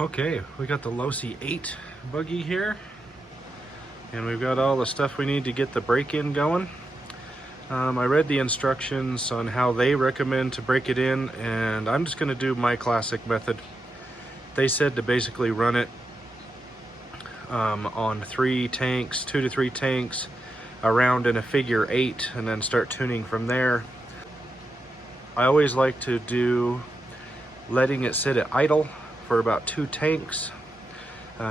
Okay, we got the Losi 8 buggy here, and we've got all the stuff we need to get the break-in going. I read the instructions on how they recommend to break it in, and I'm just going to do my classic method. They said to basically run it on 2 to 3 tanks around in a figure 8, and then start tuning from there. I always like to do letting it sit at idle for about 2 tanks,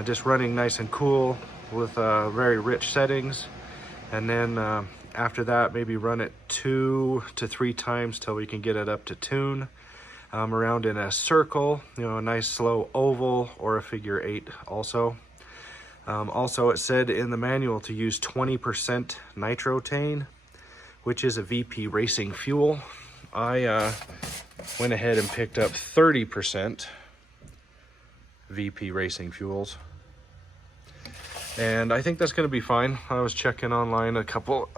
just running nice and cool with very rich settings, and then after that maybe run it 2 to 3 times till we can get it up to tune, around in a circle, a nice slow oval or a figure 8 also. Also, it said in the manual to use 20% nitrotane, which is a VP racing fuel. I went ahead and picked up 30% VP racing fuels, and I think that's going to be fine. I was checking online, a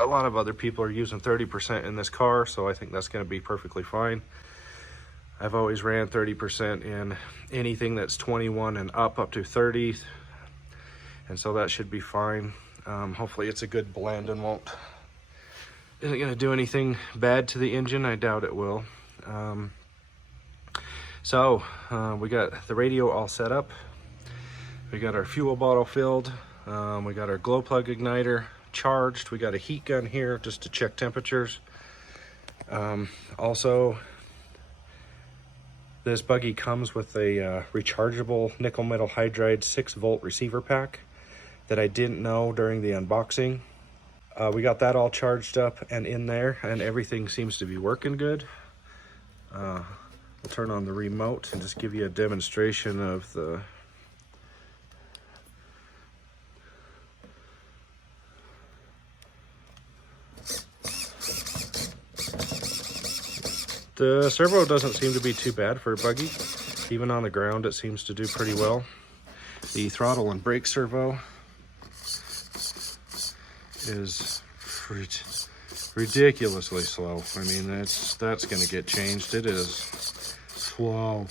lot of other people are using 30% in this car, so I think that's going to be perfectly fine. I've always ran 30% in anything that's 21 and up to 30, and so that should be fine. Hopefully it's a good blend and isn't going to do anything bad to the engine. I doubt it will. So we got the radio all set up, we got our fuel bottle filled, we got our glow plug igniter charged, we got a heat gun here just to check temperatures. Also, this buggy comes with a rechargeable nickel metal hydride 6-volt receiver pack that I didn't know during the unboxing. We got that all charged up and in there, and everything seems to be working good. We'll turn on the remote and just give you a demonstration of the servo doesn't seem to be too bad for a buggy. Even on the ground it seems to do pretty well. The throttle and brake servo is ridiculously slow. I mean, that's going to get changed. It is slow,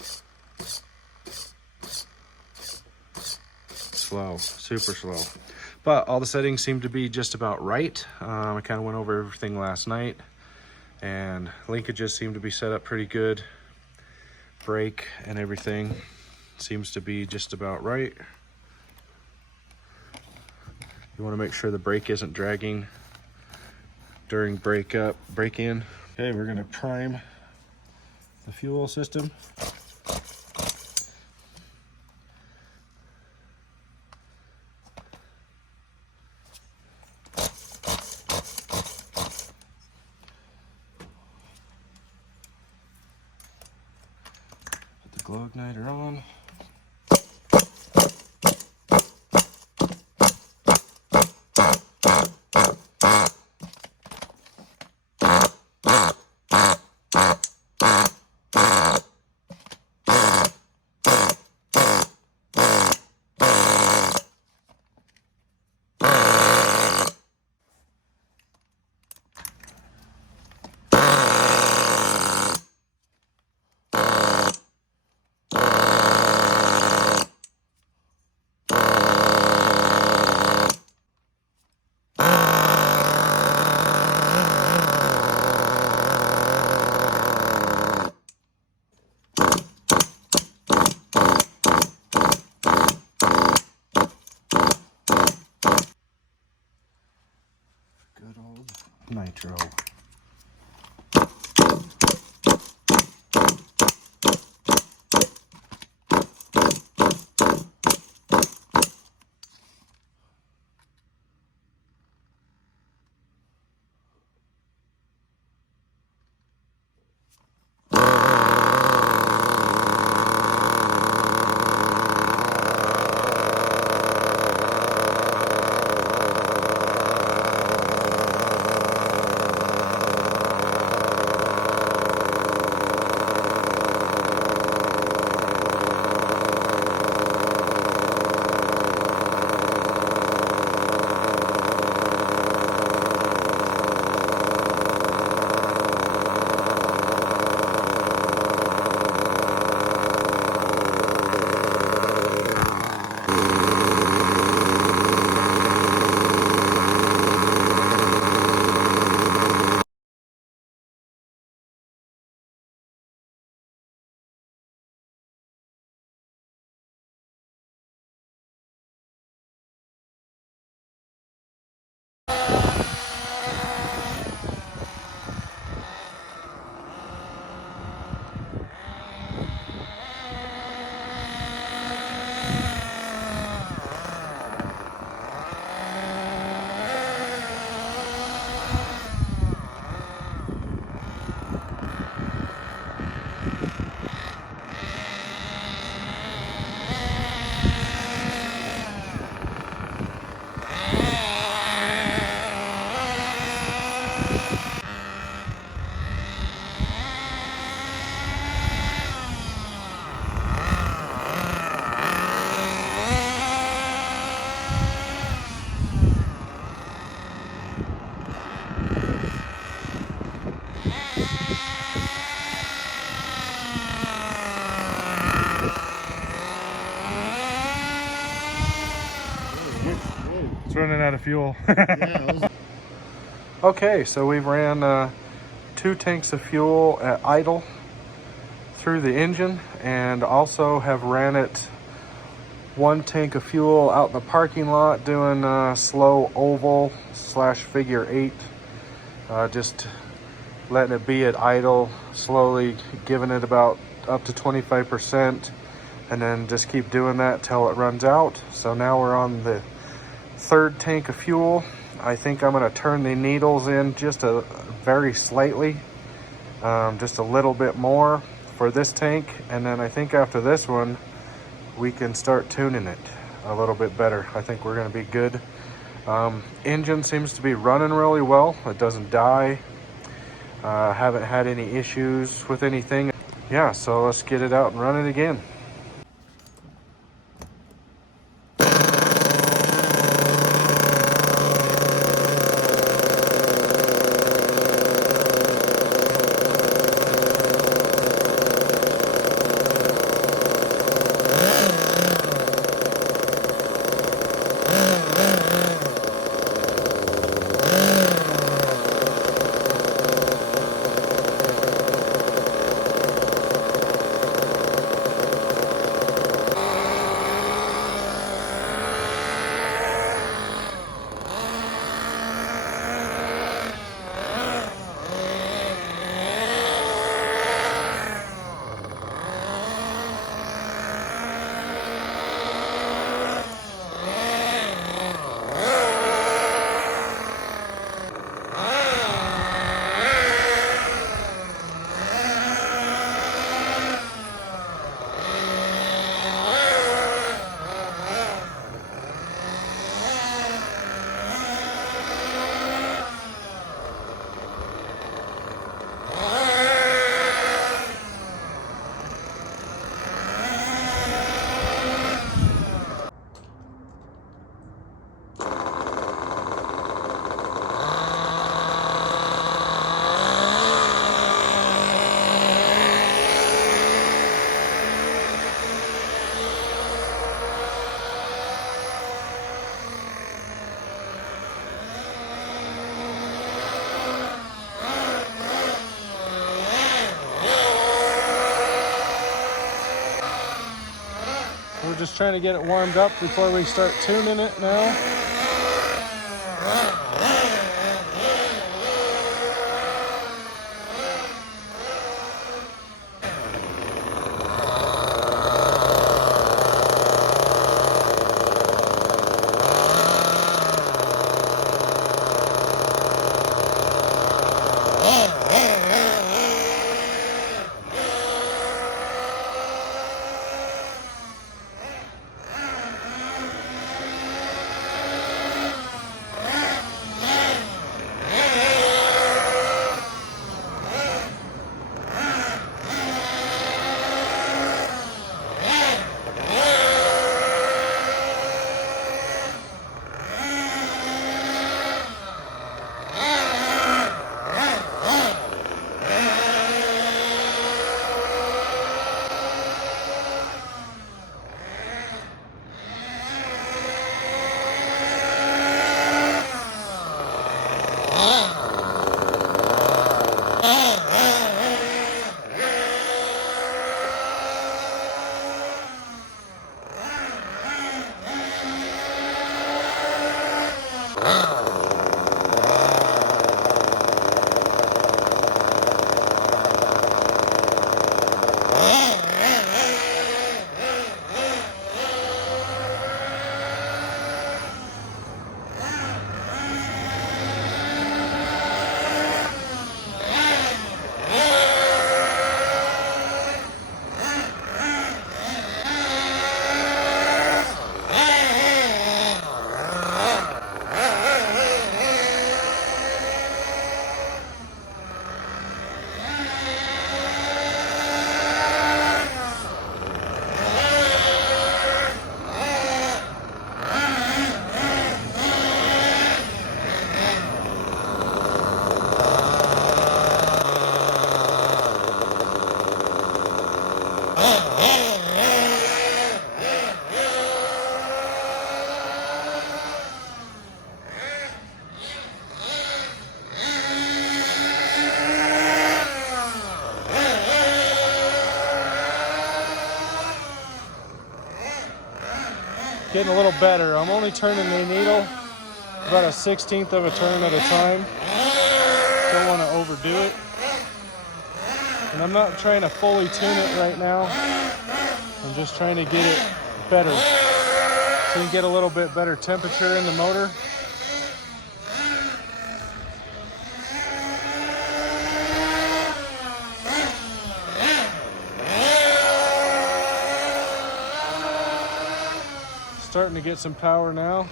super slow. But all the settings seem to be just about right. I kind of went over everything last night, and linkages seem to be set up pretty good. Brake and everything seems to be just about right. You want to make sure the brake isn't dragging during break in. Okay, we're going to prime the fuel system. Put the glow igniter on. Good old nitro. running out of fuel. Yeah. Okay, so we've ran 2 tanks of fuel at idle through the engine, and also have ran it 1 tank of fuel out in the parking lot doing slow oval / figure 8. Just letting it be at idle, slowly giving it about up to 25%, and then just keep doing that till it runs out. So now we're on the 3rd tank of fuel. I think I'm going to turn the needles in just very slightly, just a little bit more for this tank, and then I think after this one we can start tuning it a little bit better. I think we're going to be good. Engine seems to be running really well. It doesn't die. Haven't had any issues with anything. Yeah, so let's get it out and run it again. We're just trying to get it warmed up before we start tuning it now. getting a little better. I'm only turning the needle about a 1/16 of a turn at a time. Don't want to overdo it. And I'm not trying to fully tune it right now. I'm just trying to get it better. So you can get a little bit better temperature in the motor. Starting to get some power now.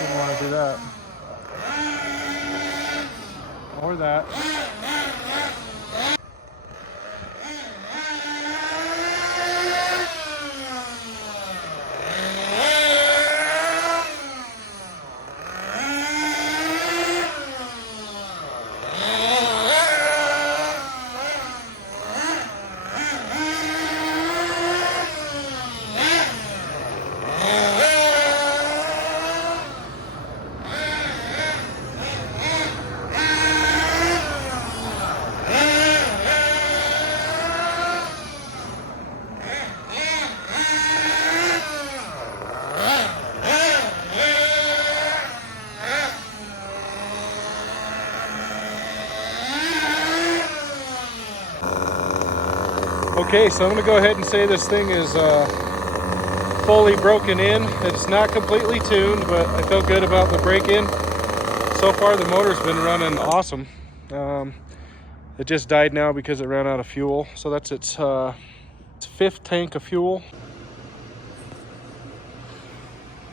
Didn't want to do that. Or that. Okay, so I'm going to go ahead and say this thing is fully broken in. It's not completely tuned, but I feel good about the break-in. So far, the motor's been running awesome. It just died now because it ran out of fuel. So that's its 5th tank of fuel.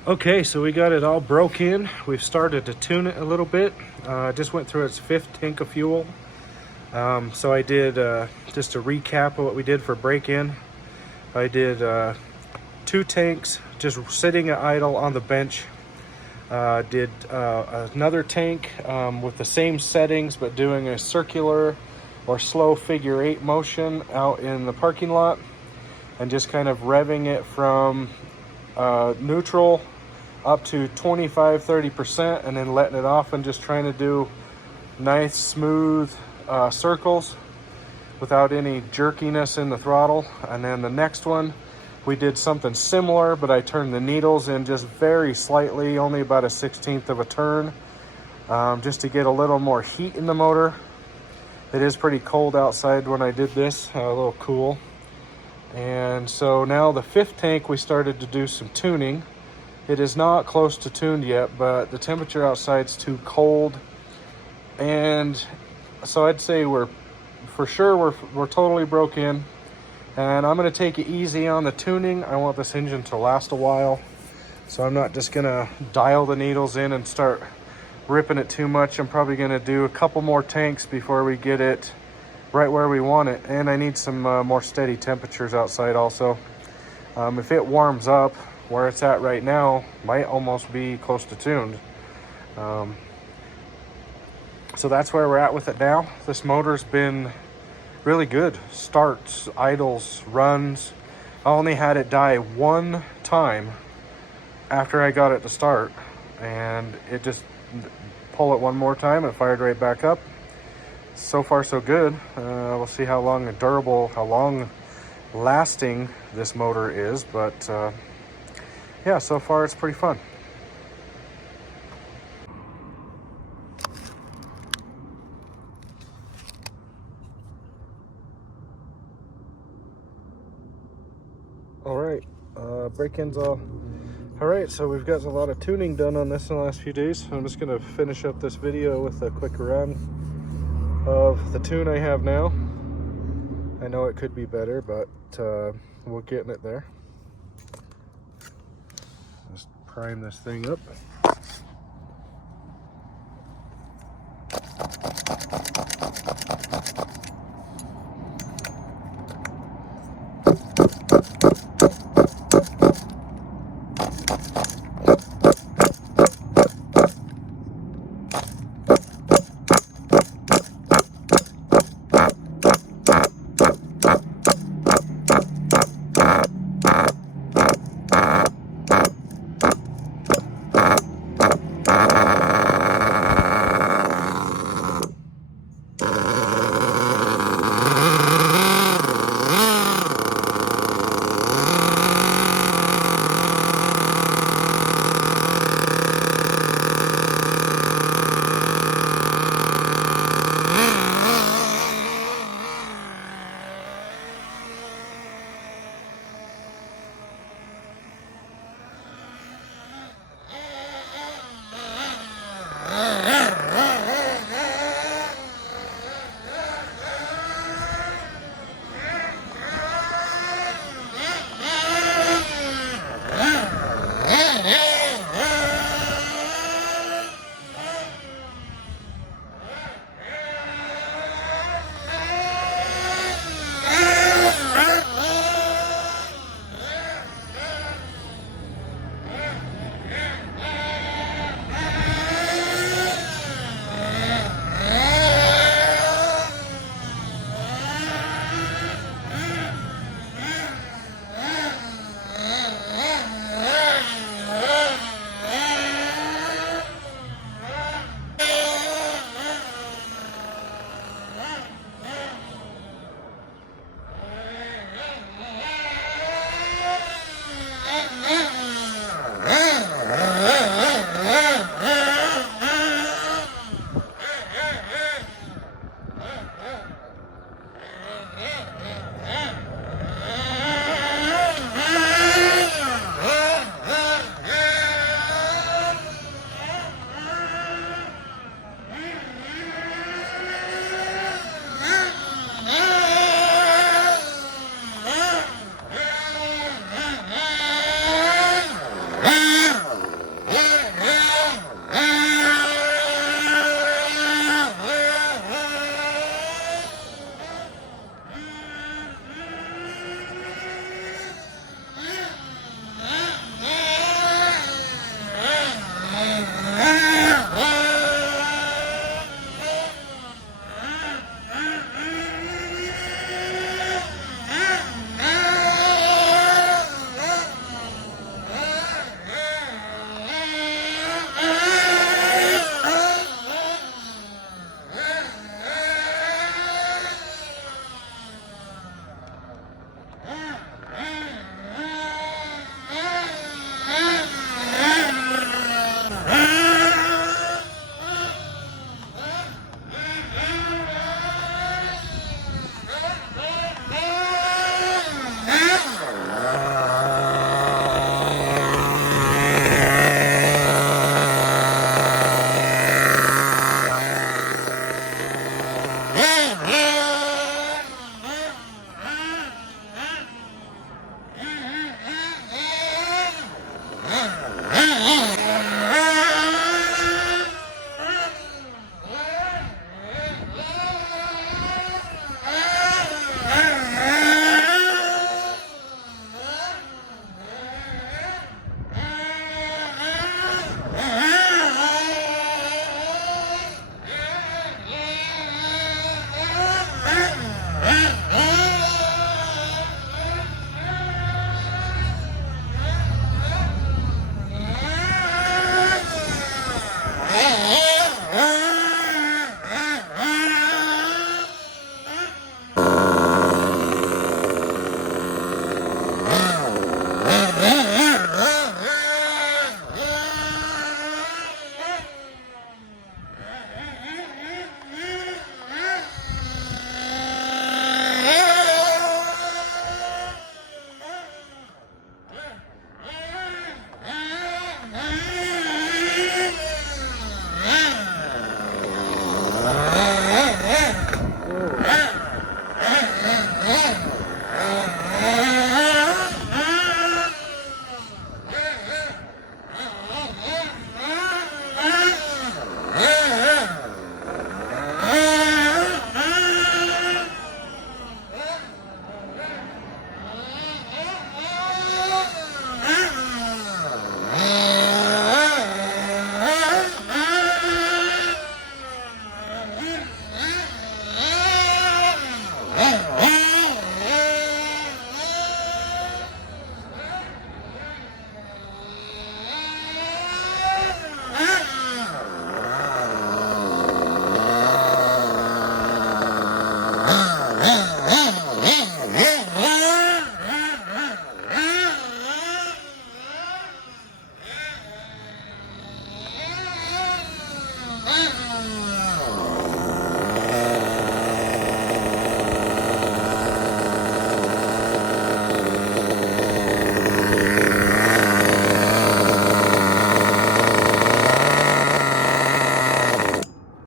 Okay, so we got it all broke in. We've started to tune it a little bit. Just went through its 5th tank of fuel. So I did, just a recap of what we did for break-in. I did 2 tanks just sitting at idle on the bench. Did another tank with the same settings but doing a circular or slow figure 8 motion out in the parking lot, and just kind of revving it from neutral up to 25-30% and then letting it off and just trying to do nice smooth circles without any jerkiness in the throttle. And then the next one we did something similar, but I turned the needles in just very slightly, only about a 1/16 of a turn, just to get a little more heat in the motor. It is pretty cold outside when I did this, a little cool. And so now the 5th tank we started to do some tuning. It is not close to tuned yet, but the temperature outside's too cold, and so I'd say we're totally broke in, and I'm going to take it easy on the tuning. I want this engine to last a while, so I'm not just going to dial the needles in and start ripping it too much. I'm probably going to do a couple more tanks before we get it right where we want it, and I need some more steady temperatures outside also. If it warms up where it's at right now, might almost be close to tuned. So that's where we're at with it now. This motor's been really good. Starts, idles, runs. I only had it die 1 time after I got it to start, and it just pull it 1 more time and it fired right back up. So far so good. We'll see how long lasting this motor is, but yeah, so far it's pretty fun. All right, break-ins all right. So we've got a lot of tuning done on this in the last few days. I'm just gonna finish up this video with a quick run of the tune I have now. I know it could be better, but we're getting it there. Just prime this thing up.